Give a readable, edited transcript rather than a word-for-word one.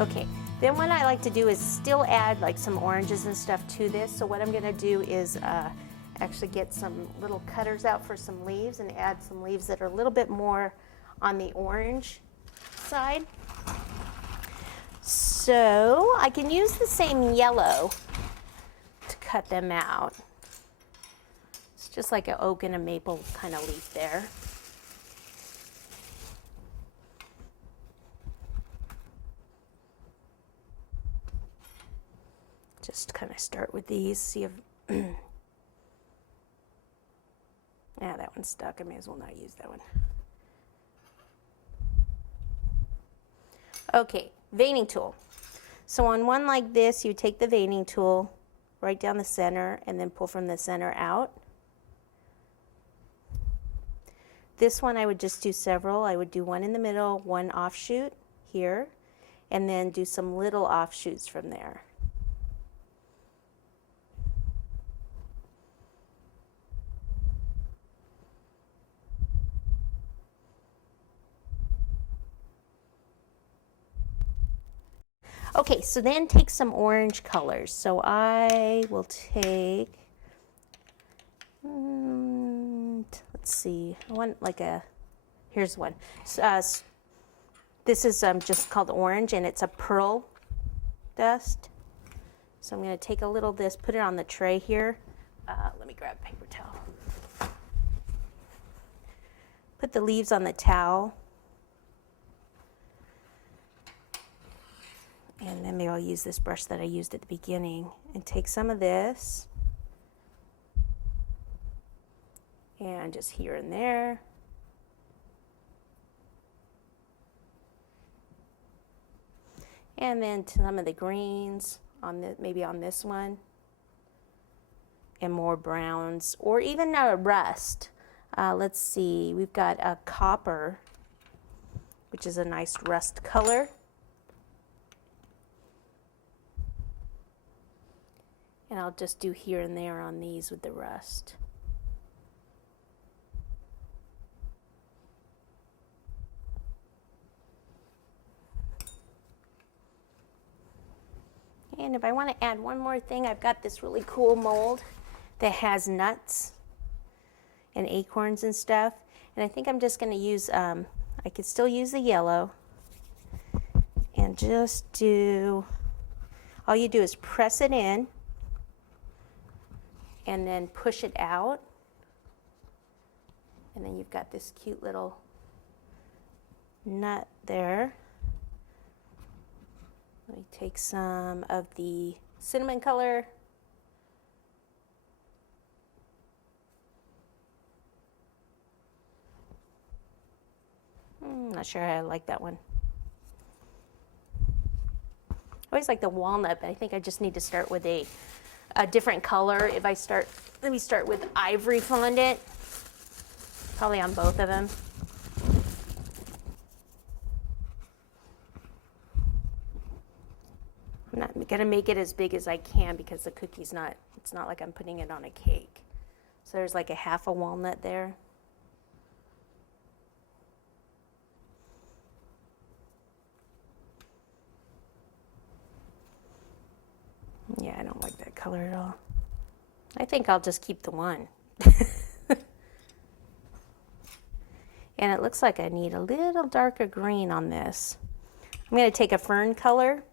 Okay, then what I like to do is still add like some oranges and stuff to this. So what I'm gonna do is actually get some little cutters out for some leaves and add some leaves that are a little bit more on the orange side. So I can use the same yellow to cut them out. It's just like an oak and a maple kind of leaf there. Just kind of start with these, see if, yeah, that one's stuck. I may as well not use that one. Okay, veining tool. So on one like this, you take the veining tool right down the center and then pull from the center out. This one I would just do several. I would do one in the middle, one offshoot here, and then do some little offshoots from there. Okay, so then take some orange colors. So I will take, let's see, I want like a, here's one. This is just called orange, and it's a pearl dust. So I'm going to take a little of this, put it on the tray here. Let me grab a paper towel. Put the leaves on the towel. And then maybe I'll use this brush that I used at the beginning and take some of this and just here and there. And then some of the greens on the, maybe on this one, and more browns or even a rust. Let's see, we've got a copper, which is a nice rust color. And I'll just do here and there on these with the rust. And if I want to add one more thing, I've got this really cool mold that has nuts and acorns and stuff. And I think I'm just going to use, I could still use the yellow and just do, all you do is press it in and then push it out, and then you've got this cute little nut there. Let me take some of the cinnamon color. Not sure I like that one. I always like the walnut, but I think I just need to start with a different color. If I start, let me start with ivory fondant, probably on both of them. I'm not gonna make it as big as I can because the cookie's not, it's not like I'm putting it on a cake. So there's like a half a walnut there. Yeah, I don't like that color at all. I think I'll just keep the one. And it looks like I need a little darker green on this. I'm going to take a fern color